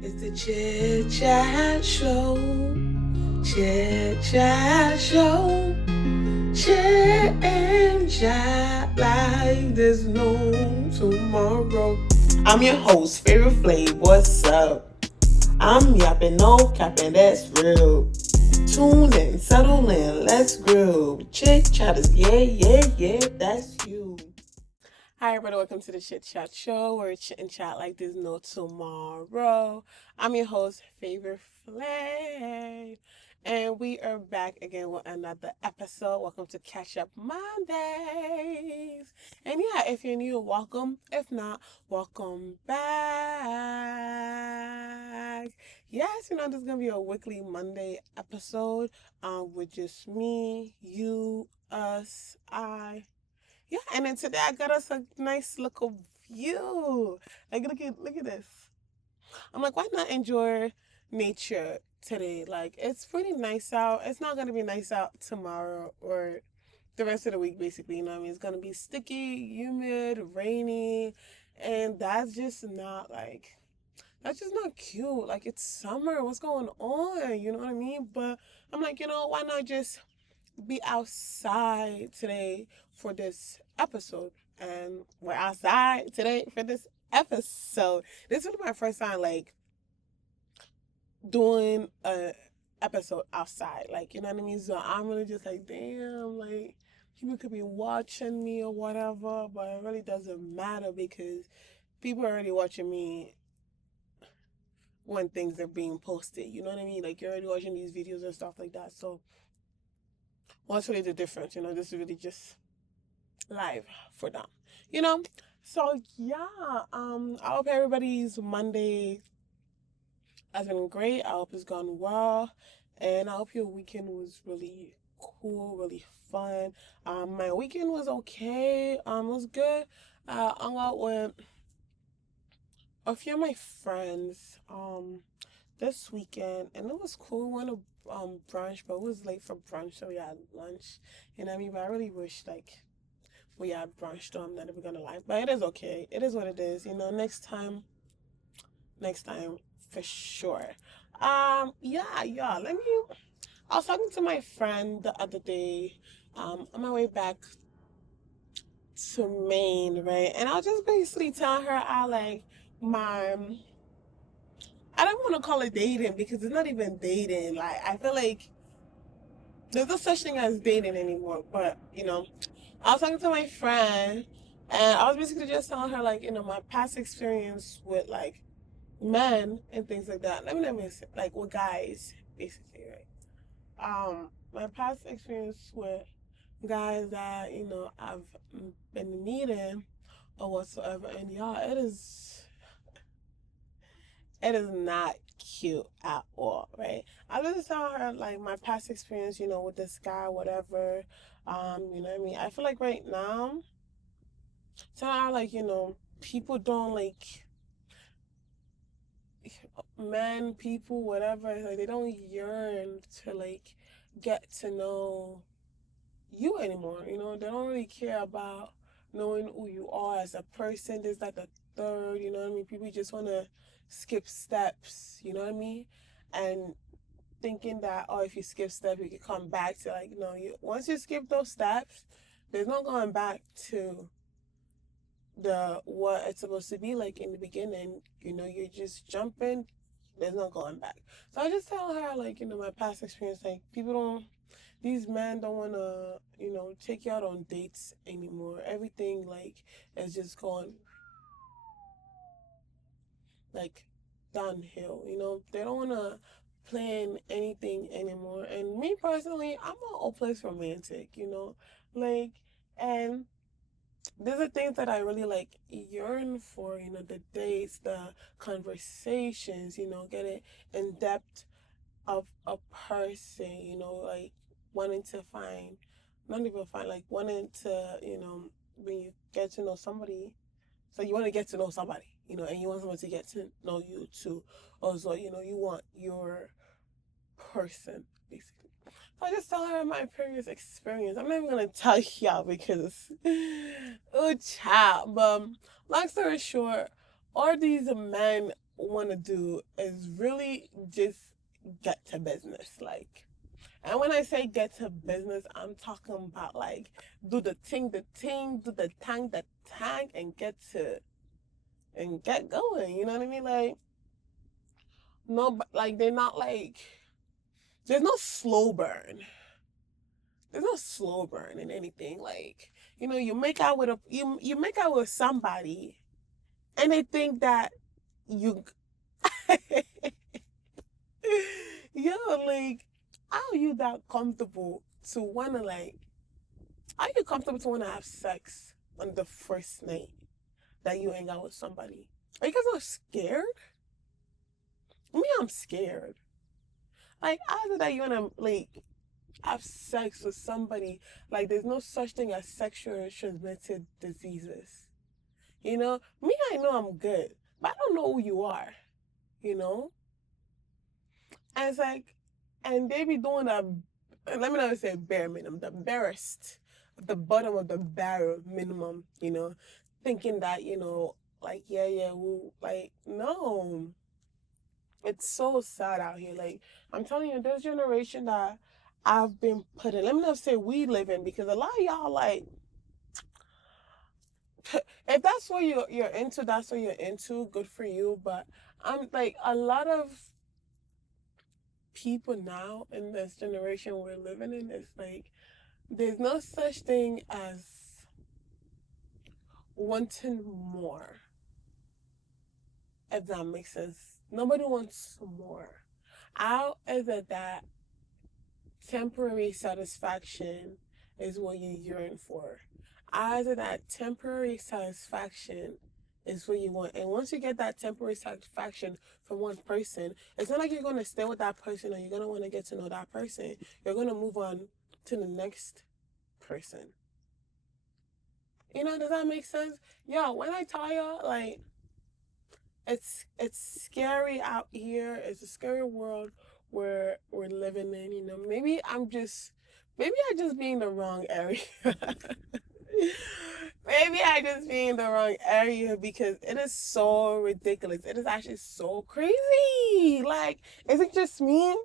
It's the Chit Chat Show. Chit Chat Show. Chit and chat like there's no tomorrow. I'm your host, Favorite Flav. What's up? I'm yapping, no capping, that's real. Tune in, settle in, let's grill. Chit Chatters, yeah, that's you. Hi, everybody. Welcome to the Chit Chat Show, where we chit and chat like there's no tomorrow. I'm your host, Favorite Flav, and we are back again with another episode. Welcome to Catch Up Mondays. And yeah, if you're new, welcome. If not, welcome back. Yes, this is gonna be a weekly Monday episode, with just me, you, us, I. Yeah, and then today I got us a nice little view. Like, look at this. I'm like, why not enjoy nature today? Like, it's pretty nice out. It's not gonna be nice out tomorrow or the rest of the week, basically. You know what I mean? It's gonna be sticky, humid, rainy, and that's just not cute. Like, it's summer. What's going on? You know what I mean? But I'm like, why not just be outside today for this episode? And we're outside today for this episode. This was my first time like doing a episode outside. Like, you know what I mean? So I'm really just like, damn, like people could be watching me or whatever, but it really doesn't matter because people are already watching me when things are being posted. You know what I mean? Like, you're already watching these videos and stuff like that. So what's really the difference? This is really just live for them. You know? So yeah, I hope everybody's Monday has been great. I hope it's gone well. And I hope your weekend was really cool, really fun. My weekend was okay. It was good. I hung out with a few of my friends this weekend, and it was cool. We went to brunch, but it was late for brunch, so we had lunch. You know what I mean? But I really wish like we had brunch though. I'm not even gonna lie, but it is okay. It is what it is. Next time for sure. Yeah. I was talking to my friend the other day, on my way back to Maine, right? And I was just basically telling her my. I don't want to call it dating because it's not even dating. Like, I feel like there's no such thing as dating anymore. But I was talking to my friend, and I was basically just telling her like my past experience with like men and things like that. Let me say, like with guys, basically, right? My past experience with guys that I've been meeting or whatsoever, and y'all, it is not cute at all, right? I was just telling her like my past experience, with this guy, whatever. You know what I mean? I feel like right now, telling her like people don't like men, people, whatever. Like they don't yearn to like get to know you anymore. They don't really care about knowing who you are as a person. There's like a third. You know what I mean? People just want to skip steps. You know what I mean? And thinking that if you skip steps you can come back to like you once you skip those steps there's no going back to the what it's supposed to be like in the beginning. You're just jumping, there's no going back. So I just tell her like my past experience, like these men don't want to take you out on dates anymore. Everything like is just going like downhill. They don't want to plan anything anymore. And me personally, I'm a hopeless romantic. Like, and these are things that I really like yearn for. The dates, the conversations. Getting in depth of a person. Like wanting to find, not even find, like wanting to when you get to know somebody, so you want to get to know somebody, and you want someone to get to know you too. Also, you want your person, basically. So I just tell her my previous experience. I'm not even gonna tell y'all because, oh child. But long story short, all these men want to do is really just get to business. Like, and when I say get to business, I'm talking about like do the thing, do the tang, and get going. You know what I mean? Like, no, but like they're not like there's no slow burn. There's no slow burn in anything. Like, you make out with you make out with somebody, and they think that you, yo, like, are you that comfortable to wanna like? Are you comfortable to wanna have sex on the first night that you hang out with somebody? Are you guys not scared? Me, I'm scared. Like, after that, you wanna like have sex with somebody, like there's no such thing as sexually transmitted diseases. Me, I know I'm good, but I don't know who you are, you know? And it's like, and they be doing let me not say bare minimum, the barest, the bottom of the barrel minimum, thinking that, like, yeah, like, no. It's so sad out here. Like, I'm telling you, this generation that I've been put in, let me not say we live in, because a lot of y'all, like, if that's what you're into, that's what you're into, good for you. But I'm like, a lot of people now in this generation we're living in, it's like, there's no such thing as wanting more, if that makes sense. Nobody wants more. How is it that temporary satisfaction is what you yearn for? How is it that temporary satisfaction is what you want? And once you get that temporary satisfaction from one person, it's not like you're going to stay with that person or you're going to want to get to know that person. You're going to move on to the next person. Does that make sense? Yo, when I tell you, like, it's scary out here. It's a scary world where we're living in. Maybe I just be in the wrong area. Maybe I just be in the wrong area because it is so ridiculous. It is actually so crazy. Like, is it just me?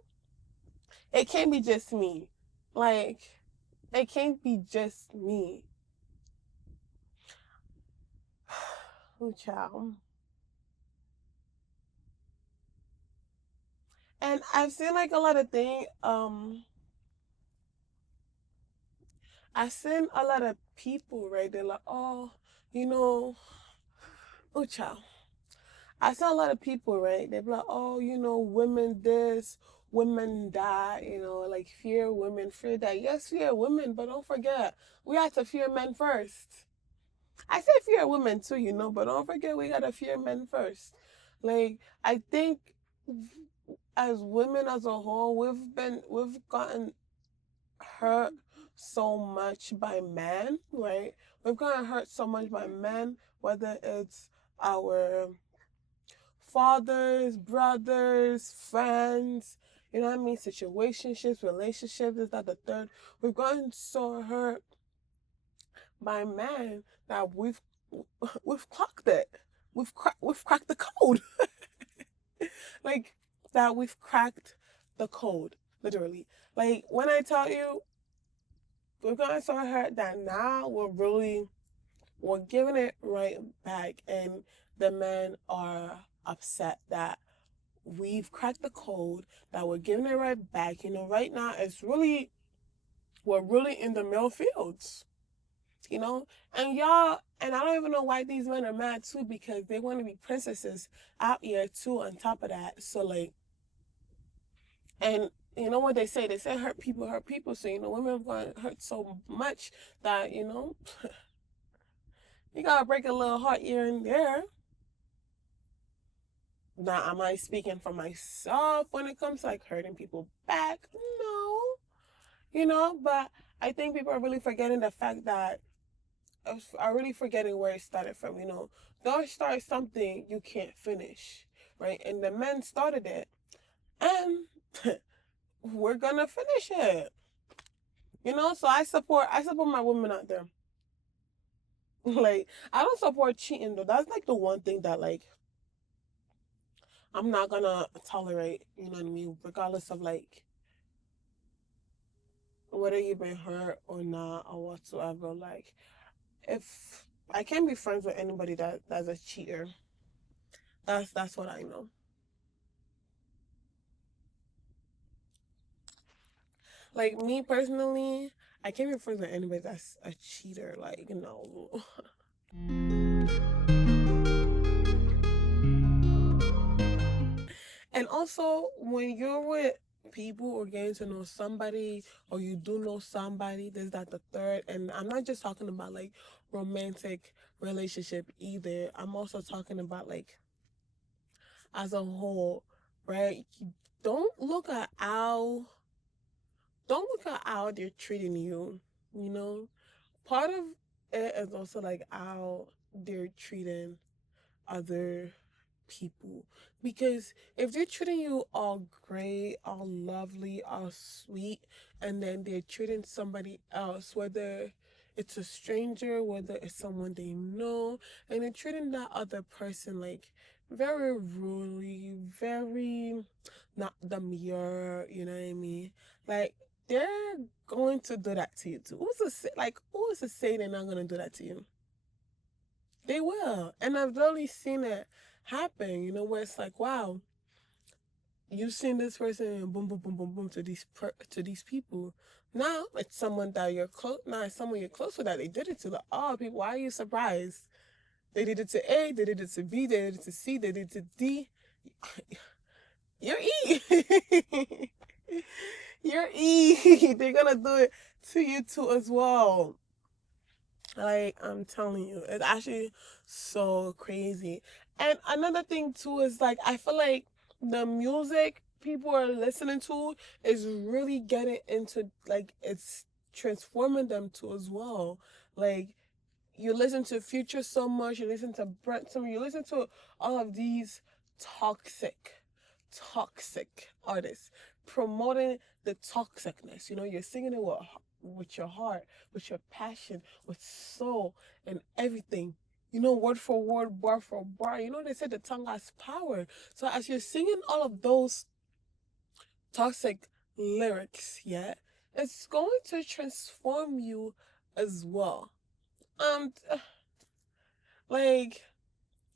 It can't be just me. Like, it can't be just me. Oh, child. And I've seen like a lot of things. I've seen a lot of people, right? They're like, oh, oh, child. I saw a lot of people, right? They're like, oh, women this, women that, like fear women, fear that. Yes, fear women, but don't forget, we have to fear men first. I say fear women too, but don't forget we gotta fear men first. Like, I think as women as a whole, we've gotten hurt so much by men, right? We've gotten hurt so much by men, whether it's our fathers, brothers, friends, you know what I mean? Situationships, relationships, is that the third? We've gotten so hurt by men that we've clocked it. We've cracked the code. Like, that we've cracked the code, literally. Like, when I tell you, we've gotten so hurt that now we're giving it right back, and the men are upset that we've cracked the code, that we're giving it right back. Right now we're really in the male fields, and y'all, and I don't even know why these men are mad too, because they want to be princesses out here too on top of that. So like, and you know what they say hurt people, so women have gotten hurt so much that you gotta break a little heart here and there. Now, am I speaking for myself when it comes to like hurting people back? No. But I think people are really forgetting the fact that, are really forgetting where it started from. Don't start something you can't finish, right? And the men started it, and we're gonna finish it. So I support my women out there. Like, I don't support cheating though. That's like the one thing that, like, I'm not gonna tolerate, you know what I mean, regardless of like whether you've been hurt or not or whatsoever. Like, if I can't be friends with anybody that's a cheater, that's what I know. Like me personally, I can't be friends with anybody that's a cheater. Like, no. And also, when you're with people or getting to know somebody, or you do know somebody, there's that the third. And I'm not just talking about like romantic relationship either. I'm also talking about like as a whole, right? Don't look at how don't look at how they're treating you. You know, part of it is also like how they're treating other people, because if they're treating you all great, all lovely, all sweet, and then they're treating somebody else, whether it's a stranger, whether it's someone they know, and they're treating that other person like very rudely, very not demure, you know what I mean? Like, they're going to do that to you too. Who's to say they're not gonna do that to you? They will. And I've literally seen it happen, where it's like, wow, you've seen this person and boom, boom, boom, boom, boom to these people. Now it's someone that you're close. Now it's someone you're close with that they did it to. Like, oh, people, why are you surprised? They did it to A, they did it to B, they did it to C, they did it to D. You're E. You're E. They're gonna do it to you too as well. Like, I'm telling you, it's actually so crazy. And another thing too is like, I feel like the music people are listening to is really getting into, like, it's transforming them too as well. Like, you listen to Future so much, you listen to Brent so much, you listen to all of these toxic, toxic artists promoting the toxicness. You're singing it with your heart, with your passion, with soul, and everything. Word for word, bar for bar. They said the tongue has power. So as you're singing all of those toxic lyrics, yeah, it's going to transform you as well. Um, like,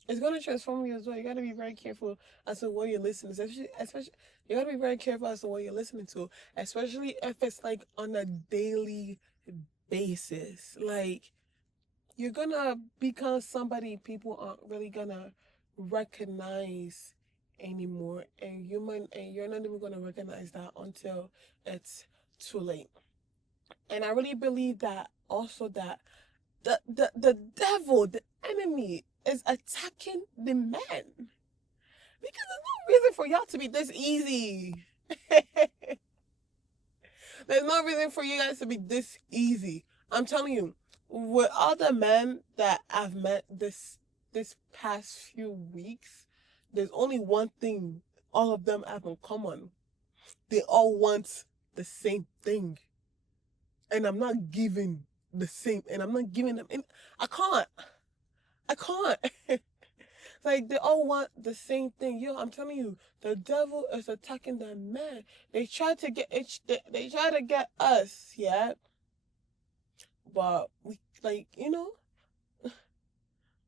it's gonna transform you as well. You gotta be very careful as to what you're listening to. Especially, you gotta be very careful as to what you're listening to, especially if it's like on a daily basis. Like, you're gonna become somebody people aren't really gonna recognize anymore, and you're not even gonna recognize that until it's too late. And I really believe that also that the devil, the enemy, is attacking the men, because there's no reason for y'all to be this easy. There's no reason for you guys to be this easy. I'm telling you, with all the men that I've met this past few weeks, there's only one thing all of them have in common. They all want the same thing. And I'm not giving the same, and I'm not giving them, and I can't. I can't. Like, they all want the same thing. Yo, I'm telling you, the devil is attacking the man. They try to get it. They try to get us, yeah. But we, like,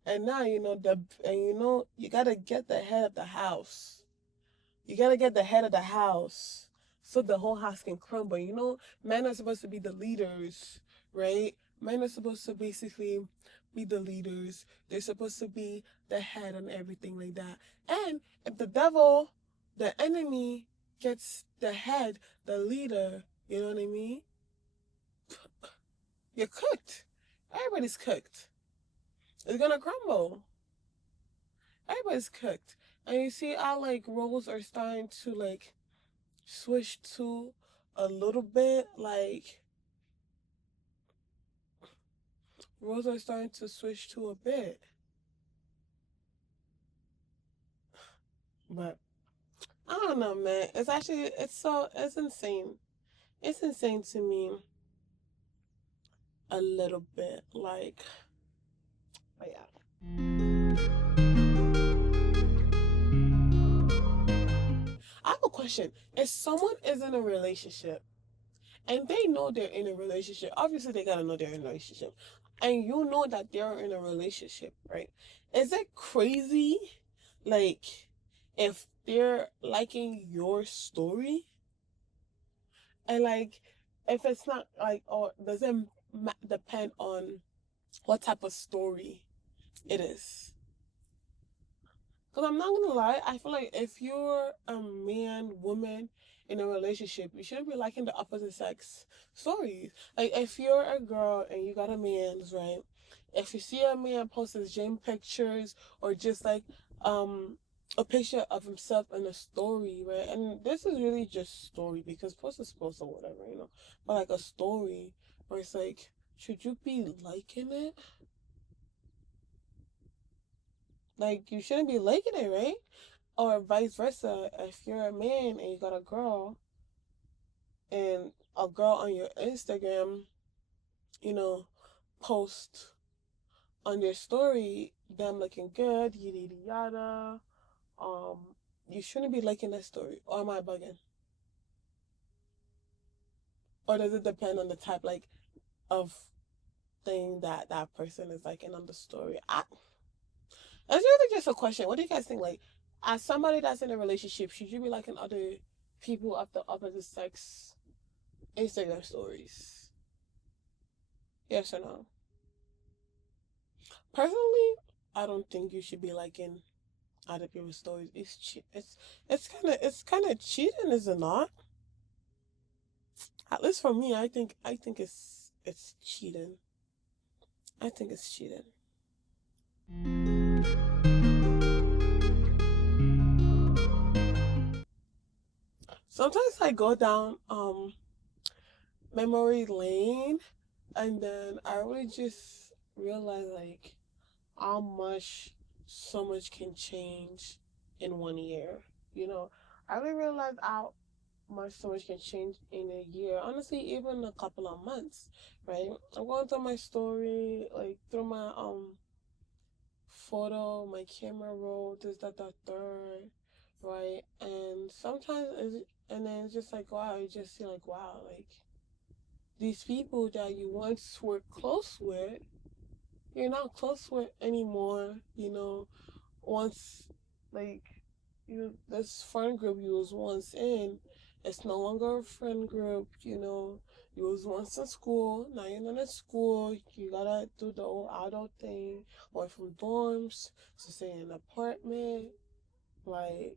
and now you gotta get the head of the house. You gotta get the head of the house so the whole house can crumble. Men are supposed to be the leaders, right? Men are supposed to basically be the leaders. They're supposed to be the head and everything like that. And if the devil, the enemy, gets the head, the leader, you know what I mean? You're cooked. Everybody's cooked. It's gonna crumble. Everybody's cooked. And you see how like roles are starting to like switch to a little bit, like roles are starting to switch to a bit. But I don't know, man. It's insane. It's insane to me a little bit. Like, but yeah. question. If someone is in a relationship and they know they're in a relationship, obviously they gotta know they're in a relationship. And you know that they're in a relationship, right? Is it crazy, like, if they're liking your story? And, like, if it's not, like, or does it depend on what type of story it is? Because I'm not gonna lie, I feel like if you're a man, woman in a relationship, you shouldn't be liking the opposite sex stories. Like, if you're a girl and you got a man's, right? If you see a man post his gym pictures or just like a picture of himself in a story, right? And this is really just story because post is post or whatever, you know. But like a story where it's like, should you be liking it? Like, you shouldn't be liking it, right? Or vice versa, if you're a man and you got a girl and a girl on your Instagram, you know, post on their story them looking good, yada yada yada, um, you shouldn't be liking that story. Or am I bugging? Or does it depend on the type, like, of thing that that person is liking on the story? It's really just a question. What do you guys think? Like, as somebody that's in a relationship, should you be liking other people of the opposite sex Instagram stories? Yes or no? Personally, I don't think you should be liking other people's stories. It's kind of cheating, is it not? At least for me, I think it's cheating. I think it's cheating. Sometimes I go down memory lane, and then I really just realize, like, how much so much can change in 1 year. You know, I really realized how much so much can change in a year. Honestly, even a couple of months, right? I'm going through my story, like through my photo, my camera roll, this, that, third, right? And sometimes and then it's just like, wow, you just see, like, wow, like, these people that you once were close with, you're not close with anymore, you know. Once, like, this friend group you was once in, it's no longer a friend group, you know. You was once in school, now you're not in school, you gotta do the old adult thing, or from dorms to stay in an apartment. Like,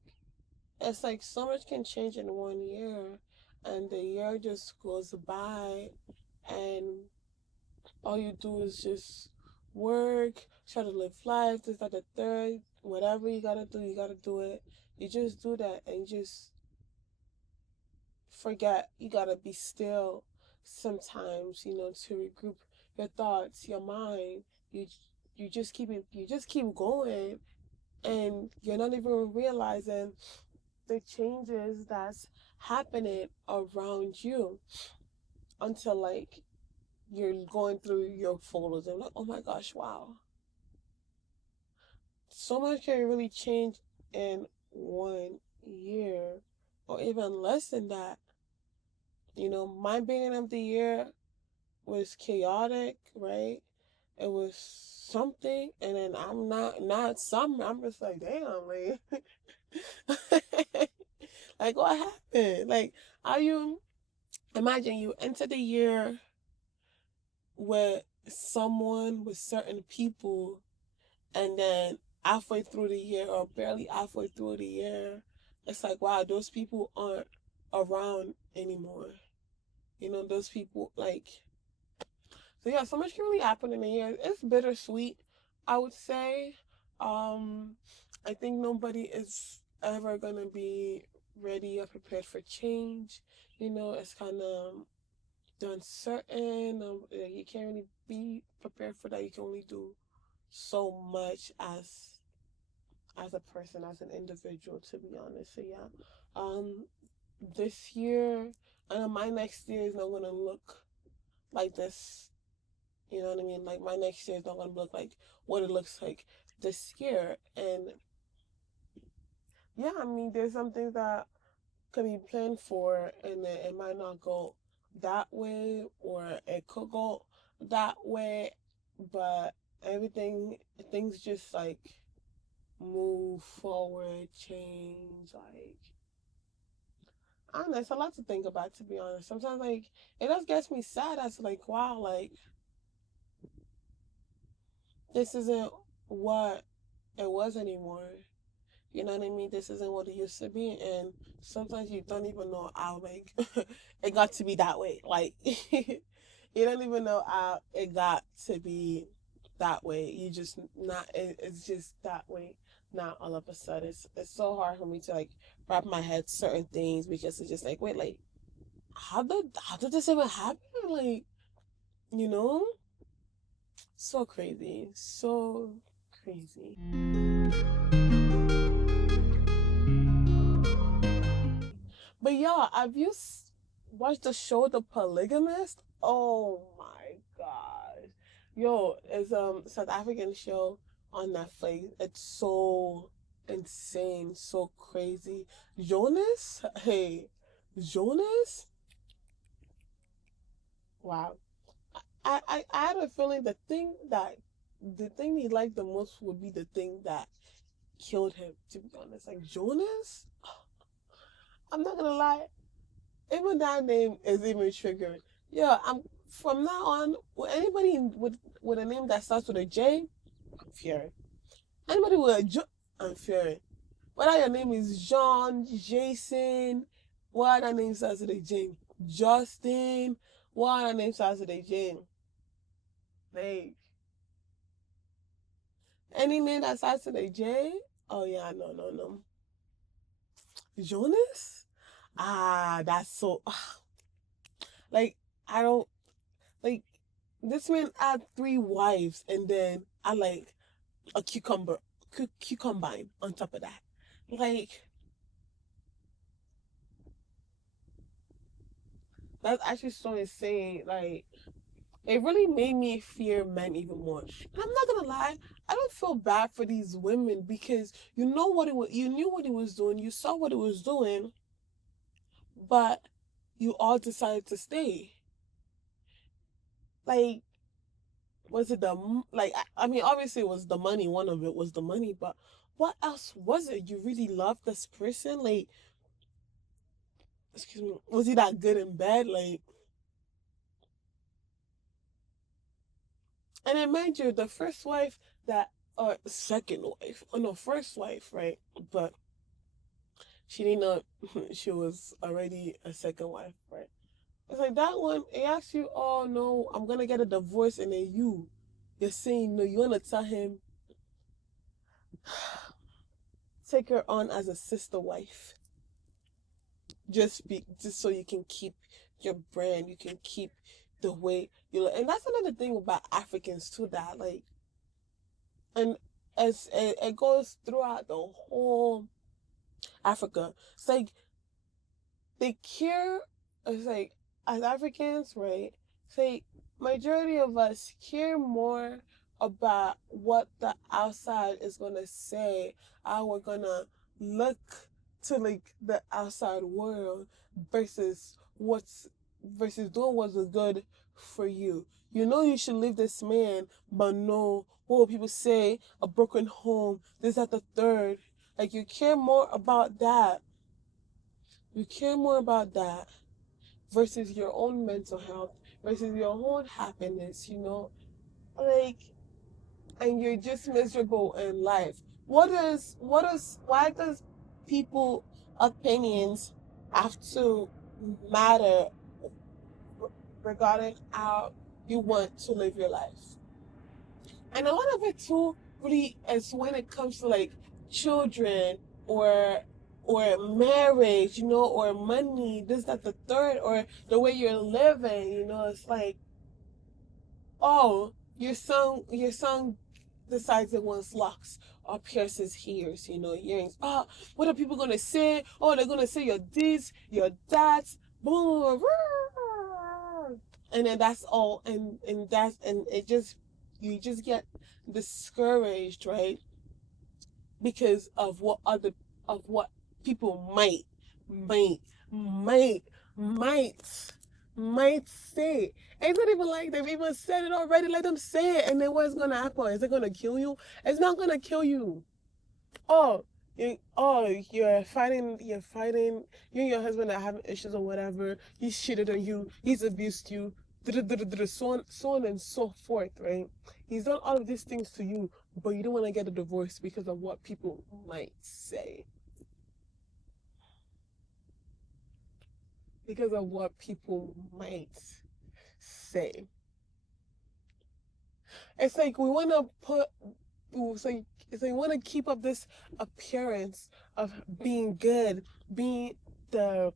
it's like so much can change in 1 year, and the year just goes by, and all you do is just work, try to live life, this, that, the third, whatever you gotta do it. You just do that and you just forget. You gotta be still sometimes, you know, to regroup your thoughts, your mind. You you just keep going, and you're not even realizing the changes that's happening around you until, like, you're going through your photos and like, oh my gosh, wow. So much can really change in 1 year or even less than that. You know, my beginning of the year was chaotic, right? It was something, and then I'm not something. I'm just like, damn, like, like, what happened? Like, are you imagine you enter the year with someone, with certain people, and then halfway through the year or barely halfway through the year, it's like, wow, those people aren't around anymore. You know, those people, like, so yeah, so much can really happen in a year. It's bittersweet, I would say. I think nobody is ever gonna be ready or prepared for change. You know, it's kind of uncertain. You can't really be prepared for that. You can only do so much as a person, as an individual, to be honest. So yeah, this year, I know my next year is not gonna look like this. You know what I mean? Like, my next year is not gonna look like what it looks like this year. And yeah, I mean, there's some things that could be planned for, and then it might not go that way, or it could go that way, but everything, things just like move forward, change, like, I don't know, it's a lot to think about, to be honest. Sometimes, like, it just gets me sad as, like, wow, like, this isn't what it was anymore. You know what I mean? This isn't what it used to be. And sometimes you don't even know how, like, it got to be that way. Like, you don't even know how it got to be that way. You just not, it's just that way. Not all of a sudden. It's so hard for me to, like, wrap my head certain things, because it's just like, wait, like, how did this even happen? Like, you know? So crazy. So crazy. But yeah, have you watched the show The Polygamist? Oh my god. Yo, it's South African show on Netflix. It's so insane, so crazy. Jonas? Hey, Jonas? Wow. I had a feeling the thing he liked the most would be the thing that killed him, to be honest. Like, Jonas? I'm not gonna lie. Even that name is even triggering. Yeah, I'm from now on. Anybody with a name that starts with a J, I'm fearing. Anybody with a J, I'm fearing. Whether your name is John, Jason, what other name starts with a J, Justin, what other name starts with a J, like, any name that starts with a J. Oh yeah, no. Jonas? That's so. Like, I don't like. This man had 3 wives, and then I like a cucumbine on top of that. Like, that's actually so insane. Like, it really made me fear men even more. And I'm not gonna lie, I don't feel bad for these women, because you know what it was, you knew what he was doing, you saw what he was doing, but you all decided to stay. Like, was it like, I mean, obviously it was the money. One of it was the money, but what else was it? You really loved this person? Like, excuse me, was he that good in bed? Like, and then mind you, the first wife that, or second wife, oh no, first wife, right? But she didn't know she was already a second wife, right? It's like that one, he asks you, oh no, I'm gonna get a divorce, and then you're saying no, you wanna tell him, take her on as a sister wife. Just so you can keep your brand, you can keep the way you look. And that's another thing about Africans too, that like, and as it goes throughout the whole Africa. It's like they care. It's like, as Africans, right? It's like majority of us care more about what the outside is gonna say, how we're gonna look to like the outside world, versus doing what's good for you. You know you should leave this man, but no, what will people say? A broken home, this, that, the third. Like, you care more about that. You care more about that versus your own mental health, versus your own happiness, you know? Like, and you're just miserable in life. Why does people opinions have to matter regarding how you want to live your life? And a lot of it too really is when it comes to like children, or marriage, you know, or money, this, that, the third, or the way you're living, you know. It's like, oh, your son decides it wants locks or pierces ears, you know, earrings. Oh, what are people gonna say? Oh, they're gonna say you're this, you're that, boom, and then that's all, and it just, you just get discouraged, right? Because of what people might say it. It's not even like they've even said it already. Let them say it, and then what's gonna happen? Is it gonna kill you? It's not gonna kill you. Oh, you're fighting. You and your husband are having issues or whatever. He's cheated on you. He's abused you. So on and so forth, right? He's done all of these things to you, but you don't want to get a divorce because of what people might say. Because of what people might say. It's like we want to put. It's like we want to keep up this appearance of being good, being the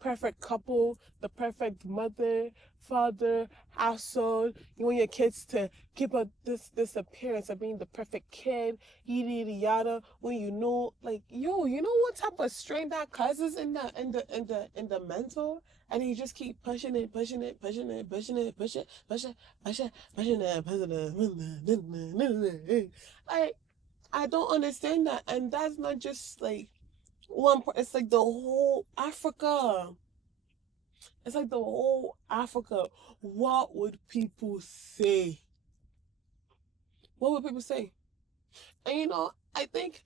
perfect couple, the perfect mother, father, household. You want your kids to keep up this appearance of being the perfect kid, yada yada yada. When you know, like, you know what type of strain that causes in the mental, and you just keep pushing it, pushing it, pushing it, pushing it, pushing it, pushing it, pushing it, pushing it, pushing it. Like, I don't understand that, and that's not just like one. It's like the whole Africa. It's like the whole Africa. What would people say? What would people say? And I think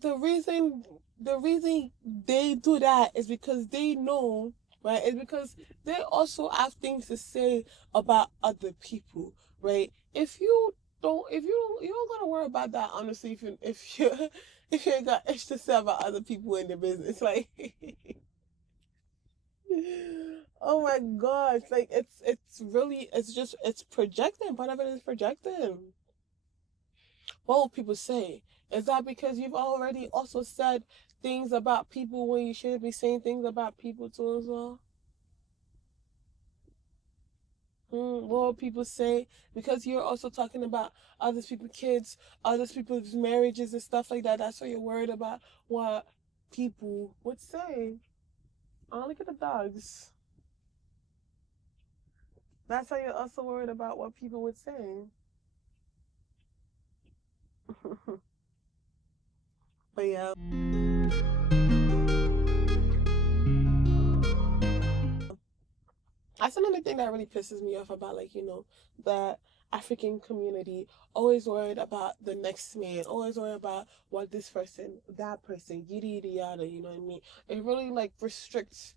the reason the reason they do that is because they know, right? It's because they also have things to say about other people, right? If you don't gotta worry about that, honestly. If you ain't got ish to say about other people in the business, like oh my gosh, like it's really, it's projecting. Part of it is projecting. What will people say? Is that because you've already also said things about people when you shouldn't be saying things about people too as well? What will people say? Because you're also talking about other people's kids, other people's marriages and stuff like that. That's why you're worried about what people would say. Oh, look at the dogs. That's why you're also worried about what people would say. But yeah. That's another thing that really pisses me off about, like, the African community. Always worried about the next man, always worried about what this person, that person, yada yada yada, you know what I mean? It really, like, restricts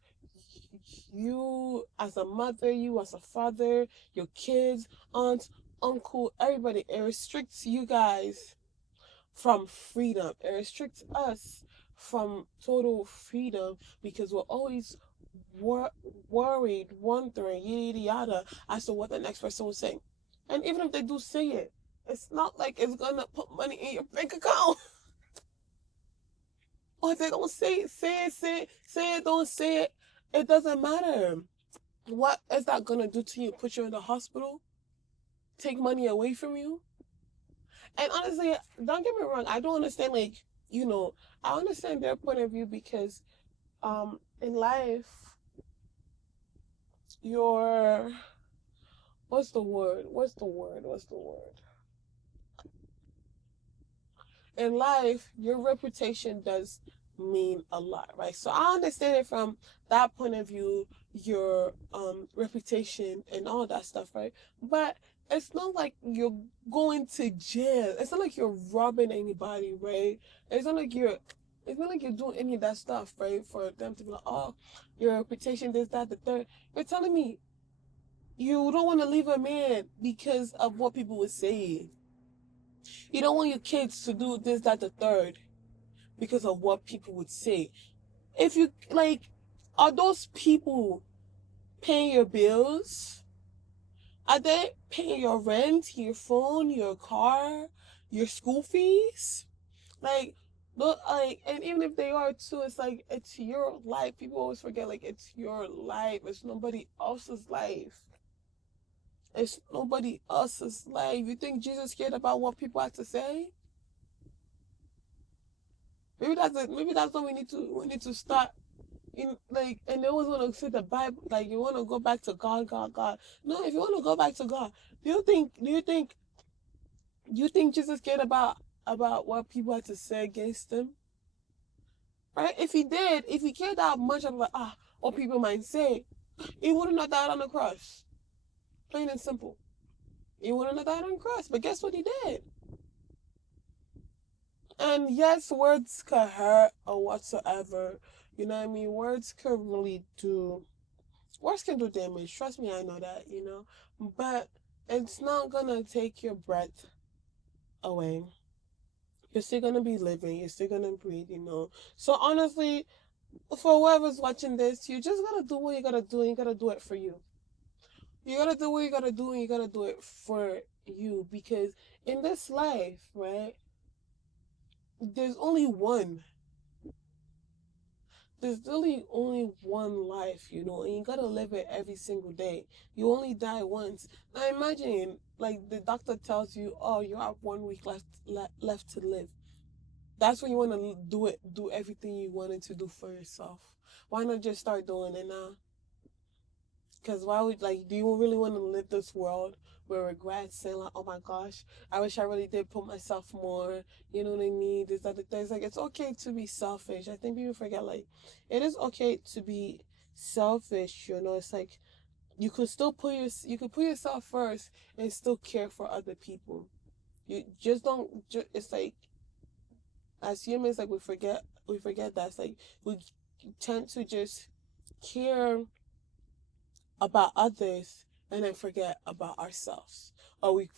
you as a mother, you as a father, your kids, aunt, uncle, everybody. It restricts you guys from freedom. It restricts us from total freedom because we're always wor- worried, wondering, yada yada, as to what the next person will say. And even if they do say it, it's not like it's gonna put money in your bank account. Or if they don't say it, say it, don't say it. It doesn't matter. What is that gonna do to you? Put you in the hospital? Take money away from you? And honestly, don't get me wrong, I don't understand, like, I understand their point of view because in life, your what's the word? In life, your reputation does mean a lot, right? So I understand it from that point of view, your reputation and all that stuff, right? But it's not like you're going to jail. It's not like you're robbing anybody, right? It's not like you're doing any of that stuff, right? For them to be like, oh, your reputation, this, that, the third. You're telling me you don't want to leave a man because of what people would say. You don't want your kids to do this, that, the third because of what people would say. If you like, are those people paying your bills? Are they paying your rent, your phone, your car, your school fees? Like, look, like, and even if they are too, it's like it's your life. People always forget, like, it's your life. It's nobody else's life. It's nobody else's life. You think Jesus cared about what people have to say? Maybe that's what we need to start in, like, and they always want to say the Bible, like, you want to go back to God, God, God. No, if you want to go back to God, do you think Jesus cared about what people had to say against him? right? If he did, if he cared that much of like, what people might say, he wouldn't have died on the cross. Plain and simple. He wouldn't have died on the cross. But guess what he did? And yes, words could hurt or whatsoever. You know what I mean? Words can do damage. Trust me, I know that, But it's not gonna take your breath away. You're still gonna be living. You're still gonna breathe, So honestly, for whoever's watching this, you just gotta do what you gotta do, and you gotta do it for you. You gotta do what you gotta do, and you gotta do it for you. Because in this life, right, there's only one. There's really only one life, and you gotta live it every single day. You only die once. Now imagine, like, the doctor tells you, oh, you have 1 week left to live. That's when you want to do everything you wanted to do for yourself. Why not just start doing it now? Because do you really want to live this world with regrets, saying like, oh my gosh, I wish I really did put myself more, you know what I mean? There's like, it's okay to be selfish. I think people forget, like, it is okay to be selfish, It's like, you could put yourself first and still care for other people. You just don't, it's like, as humans, like, we forget that. It's like, we tend to just care about others and then forget about ourselves, or we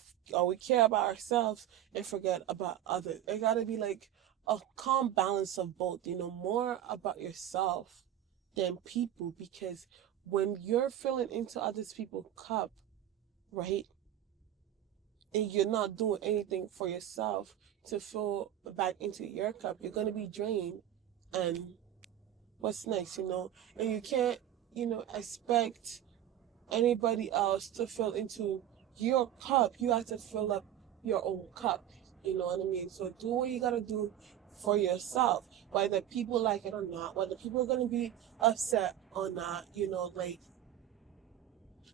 care about ourselves and forget about others. It gotta be like a calm balance of both, more about yourself than people, because when you're filling into other people's cup, right, and you're not doing anything for yourself to fill back into your cup, you're gonna be drained. And what's next, And you can't, expect anybody else to fill into your cup. You have to fill up your own cup. You know what I mean? So do what you gotta do for yourself, whether people like it or not, whether people are gonna be upset or not. Like,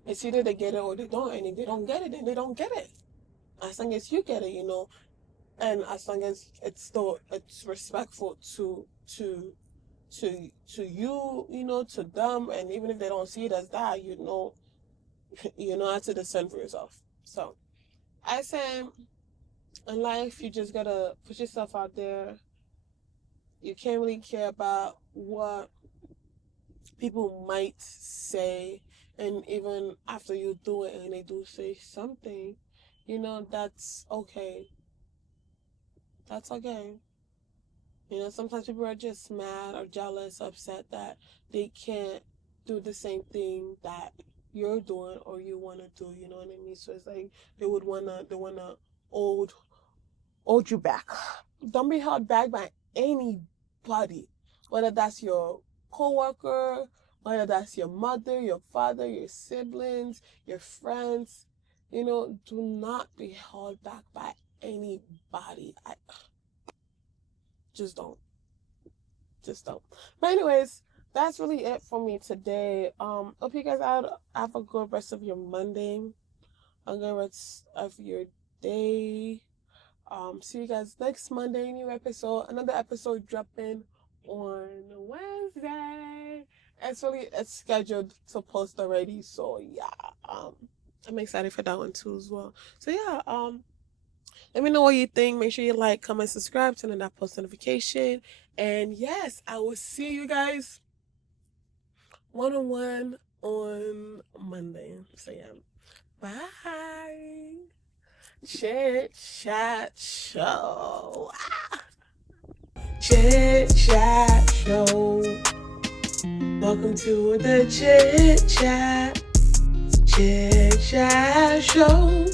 it's either they get it or they don't. And if they don't get it, then they don't get it. As long as you get it, and as long as it's respectful to you, to them, and even if they don't see it as that, you know how to discern for yourself. So I say, in life, you just gotta put yourself out there. You can't really care about what people might say, and even after you do it and they do say something, that's okay. That's okay. Sometimes people are just mad or jealous, upset that they can't do the same thing that you're doing or you want to do, you know what I mean? So it's like they wanna hold you back. Don't be held back by anybody, whether that's your coworker, whether that's your mother, your father, your siblings, your friends. Do not be held back by anybody. Just don't. But anyways, that's really it for me today. Hope you guys have a good rest of your Monday, a good rest of your day. See you guys next Monday, new episode. Another episode dropping on Wednesday. It's scheduled to post already, so yeah. I'm excited for that one too as well. So yeah, let me know what you think. Make sure you like, comment, subscribe, turn on that post notification. And yes, I will see you guys one-on-one on Monday. So yeah, bye. Chit Chat Show. Chit Chat Show. Welcome to the Chit Chat. Chit Chat Show.